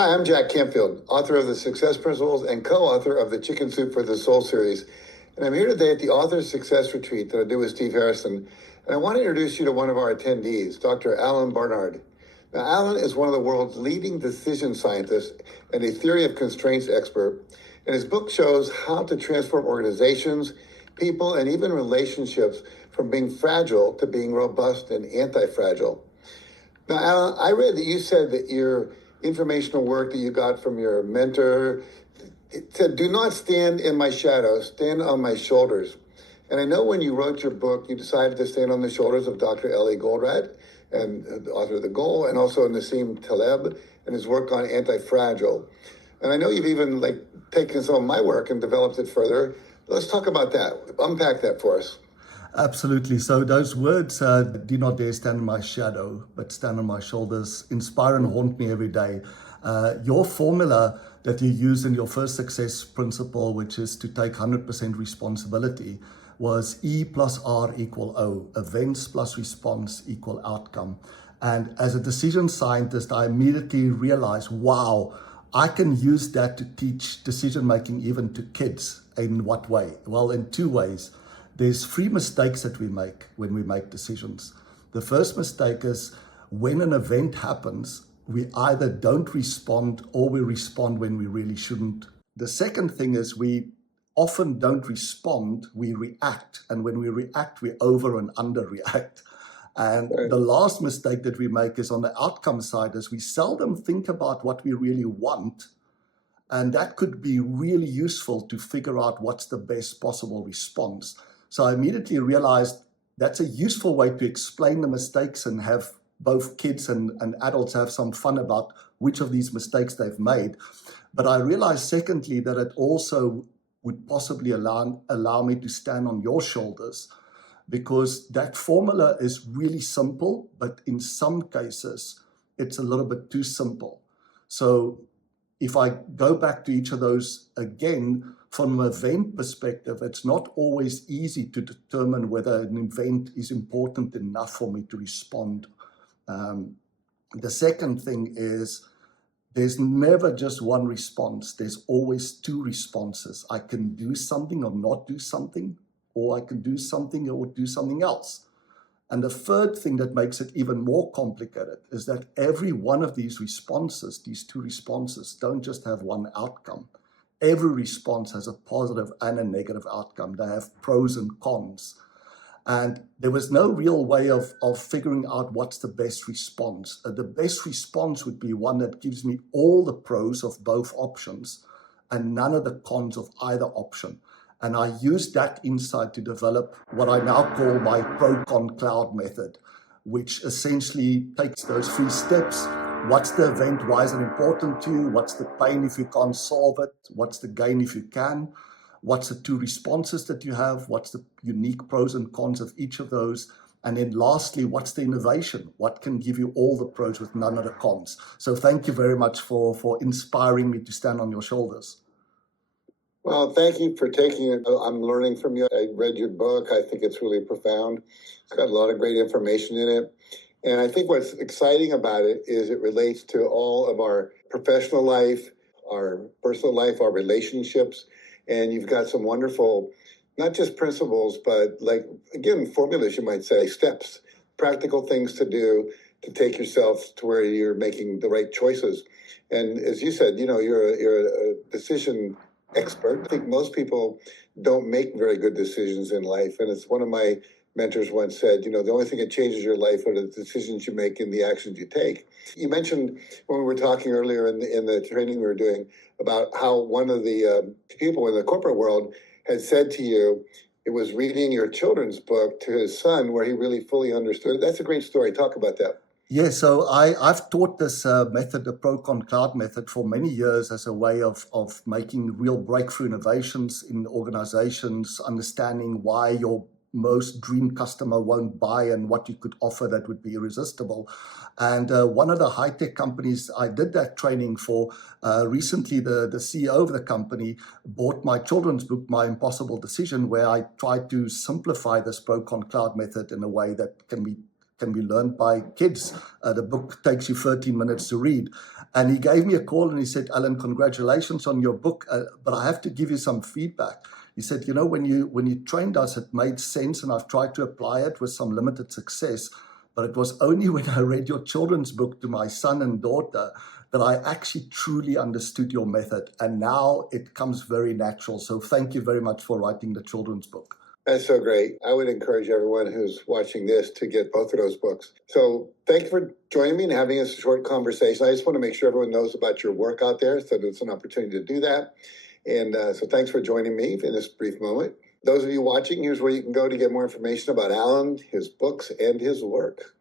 Hi, I'm Jack Campfield, author of The Success Principles and co-author of the Chicken Soup for the Soul series. And I'm here today at the Author's Success Retreat that I do with Steve Harrison. And I want to introduce you to one of our attendees, Dr. Alan Barnard. Now, Alan is one of the world's leading decision scientists and a theory of constraints expert. And his book shows how to transform organizations, people, and even relationships from being fragile to being robust and anti-fragile. Now, Alan, I read that you said that your informational work that you got from your mentor, it said, do not stand in my shadow, stand on my shoulders. And I know when you wrote your book, you decided to stand on the shoulders of Dr. Eli Goldratt, and the author of The Goal, and also Nassim Taleb and his work on anti-fragile. And I know you've even taken some of my work and developed it further. Let's talk about that. Unpack that for us. Absolutely. So those words, do not dare stand in my shadow, but stand on my shoulders, inspire and haunt me every day. Your formula that you used in your first success principle, which is to take 100% responsibility, was E plus R equal O, events plus response equal outcome. And as a decision scientist, I immediately realized, wow, I can use that to teach decision making even to kids. In what way? Well, in two ways. There's three mistakes that we make when we make decisions. The first mistake is when an event happens, we either don't respond or we respond when we really shouldn't. The second thing is we often don't respond, we react. And when we react, we over and underreact. And the last mistake that we make is on the outcome side is we seldom think about what we really want. And that could be really useful to figure out what's the best possible response. So I immediately realized that's a useful way to explain the mistakes and have both kids and adults have some fun about which of these mistakes they've made. But I realized, secondly, that it also would possibly allow me to stand on your shoulders, because that formula is really simple, but in some cases, it's a little bit too simple. So if I go back to each of those again, from an event perspective, it's not always easy to determine whether an event is important enough for me to respond. The second thing is there's never just one response. There's always two responses. I can do something or not do something, or I can do something or do something else. And the third thing that makes it even more complicated is that every one of these responses, these two responses, don't just have one outcome. Every response has a positive and a negative outcome. They have pros and cons. And there was no real way of figuring out what's the best response. The best response would be one that gives me all the pros of both options and none of the cons of either option. And I used that insight to develop what I now call my pro-con cloud method, which essentially takes those three steps. What's the event? Why is it important to you? What's the pain if you can't solve it? What's the gain if you can? What's the two responses that you have? What's the unique pros and cons of each of those? And then lastly, what's the innovation? What can give you all the pros with none of the cons? So thank you very much for inspiring me to stand on your shoulders. Well, thank you for taking it. I'm learning from you. I read your book. I think it's really profound. It's got a lot of great information in it. And I think what's exciting about it is it relates to all of our professional life, our personal life, our relationships. And you've got some wonderful, not just principles, but again, formulas, you might say, steps, practical things to do to take yourself to where you're making the right choices. And as you said, you're a decision expert. I think most people don't make very good decisions in life. And it's one of my mentors once said, the only thing that changes your life are the decisions you make and the actions you take. You mentioned when we were talking earlier in the training we were doing about how one of the people in the corporate world had said to you, it was reading your children's book to his son where he really fully understood it. That's a great story. Talk about that. Yeah, so I've taught this method, the pro-con cloud method, for many years as a way of making real breakthrough innovations in organizations, understanding why your most dream customer won't buy and what you could offer that would be irresistible. And one of the high-tech companies I did that training for, recently the CEO of the company bought my children's book, My Impossible Decision, where I tried to simplify this pro-con cloud method in a way that can be learned by kids. The book takes you 13 minutes to read. And he gave me a call and he said, Alan, congratulations on your book, but I have to give you some feedback. He said, you know, when you trained us, it made sense, and I've tried to apply it with some limited success. But it was only when I read your children's book to my son and daughter that I actually truly understood your method. And now it comes very natural. So thank you very much for writing the children's book. That's so great. I would encourage everyone who's watching this to get both of those books. So thank you for joining me and having a short conversation. I just want to make sure everyone knows about your work out there, so there's an opportunity to do that. And so thanks for joining me in this brief moment. Those of you watching, here's where you can go to get more information about Alan, his books, and his work.